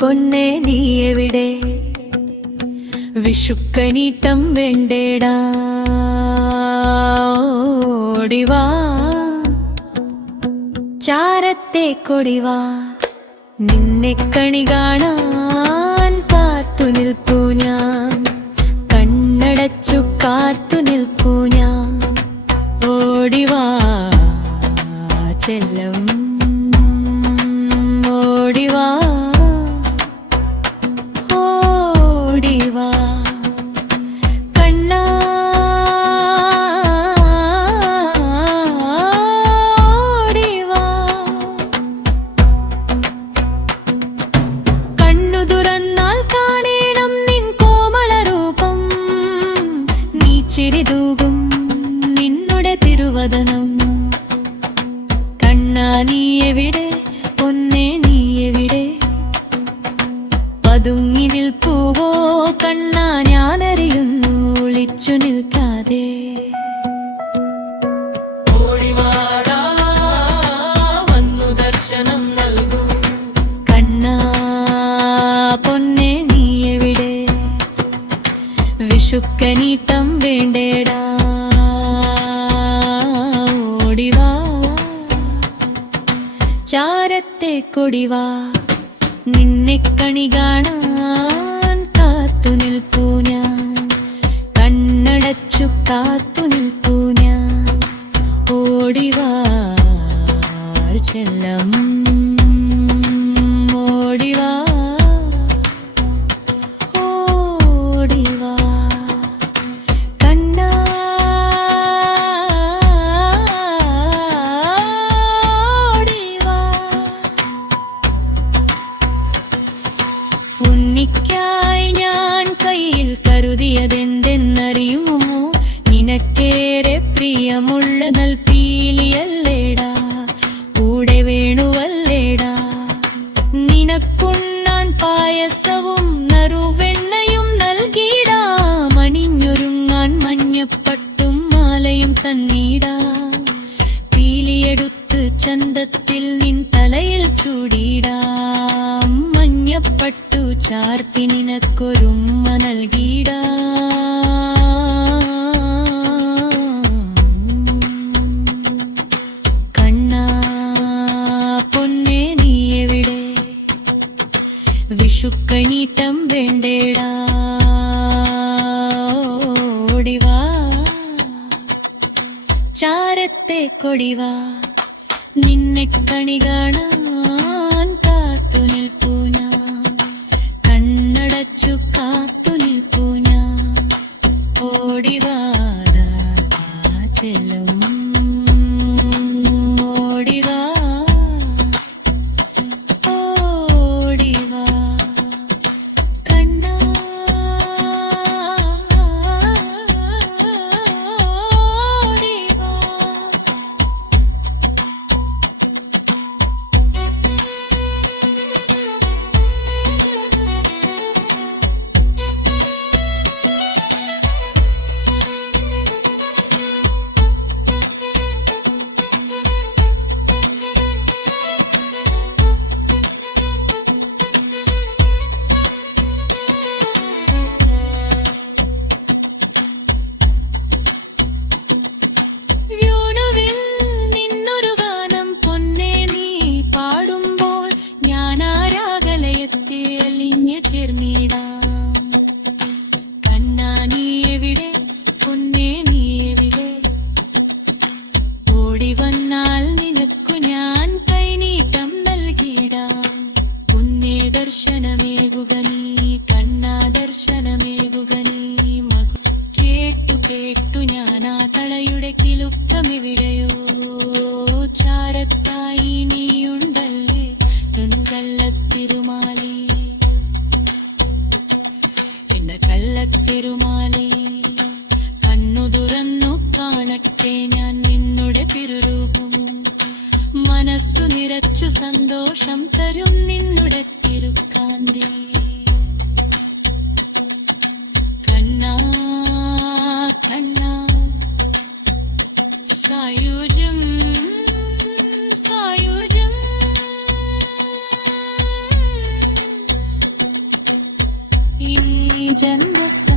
പൊന്നെ നീ എവിടെ? വിഷുക്കനീട്ടം വേണ്ടേടാ, ഓടിവാ ചാരത്തെ കൊടിവാ. നിന്നെ കണി കാണാൻ കാത്തു നിൽപ്പൂ ഞാൻ, കണ്ണടച്ചു കാത്തു നിൽപ്പൂ ഞാൻ. ഓടിവാ ചെല്ലം, ഓടിവാ ഓടിവാ കണ്ണാ, ഓടിവാ. കണ്ണു തുറന്നാൽ കാണേണം നിൻ കോമള രൂപം, നീ ചിരി തൂകും നിന്നുടെ തിരുവദനം. കണ്ണാ നീ എവിടെ? പൊന്നേ നീ എവിടെ? പതുങ്ങി നിൽപ്പൂവോ കണ്ണാ, ഞാനറിയുന്നു ഒളിച്ചു നിൽക്കാതെ. ഓടിവാടാ വന്നു ദർശനം നൽകൂ. കണ്ണാ പൊന്നേ നീ എവിടെ? വിഷുക്കനീട്ടം വേണ്ടേടാ, ഓടിവാ ചാരത്തെ കൊടിവാ. നിന്നെ കണി കാണാൻ കാത്തു നിൽപ്പൂ ഞാൻ, കണ്ണടച്ചു കാത്തു നിൽപ്പൂ ഞാൻ. ഓടിവാ ചെല്ലം, ഓടിവാ ഓടിവാ കണ്ണാ, ഓടിവാ. ഉണ്ണിക്കായി ഞാൻ കയ്യിൽ കരുതിയതെന്തെന്നറിയുമോ? നിനക്കേറെ പ്രിയമുള്ള നൽപീലിയല്ലേടാ, കൂടെ വേണുവല്ലേടാ. നിനക്കുണ്ണാൻ പായസവും നറുവെണ്ണയും നൽകിടാ, മണിഞ്ഞൊരുങ്ങാൻ മഞ്ഞപ്പട്ടും മാലയും തന്നീടാ. പീലിയെടുത്ത് ചന്തത്തിൽ നിൻ തലയിൽ ചൂടിടാം, മഞ്ഞപ്പട്ടു ചാർത്തി നിനക്കൊരുമ്മ നൽകിടാ. കണ്ണാ പൊന്നേ നീ എവിടെ? വിഷുക്കനീട്ടം വേണ്ടേടാ, ഓടിവാ ചാരത്തെ കൊടിവാ. നിന്നെ കണി കാണാൻ കാത്തു നിൽപ്പൂ ഞാൻ, കണ്ണടച്ചു കാത്തു നിൽപ്പൂ ഞാൻ. ഓടിവാ ചെല്ലും, ഓടിവാ ഓടിവാ കണ്ണാ, ഓടിവാ. കണ്ണാ നീ എവിടെ? പൊന്നേ നീ എവിടെ? ഓടി വന്നാൽ നിനക്കു ഞാൻ കൈനീട്ടം നൽകിടാം. പൊന്നേ ദർശനമേകുക നീ, കണ്ണാ ദർശനമേകുക നീ. കേട്ടു കേട്ടു ഞാനാ തളയുടെ കിലുക്കമെവിടെയോ, ചാരത്തായി നീയുണ്ടല്ലേ കള്ളത്തിരുമാലി, എന്ന കള്ളത്തിരുമാലി. കണ്ണു തുറന്നു കാണട്ടെ ഞാൻ നിന്നുടെ തിരുരൂപം, മനസ്സു നിറച്ചു സന്തോഷം തരും നിന്നുടെ തിരുക്കാന്തി. കണ്ണാ കണ്ണാ സായുജ്യം സായുജ്യം ജന്മസ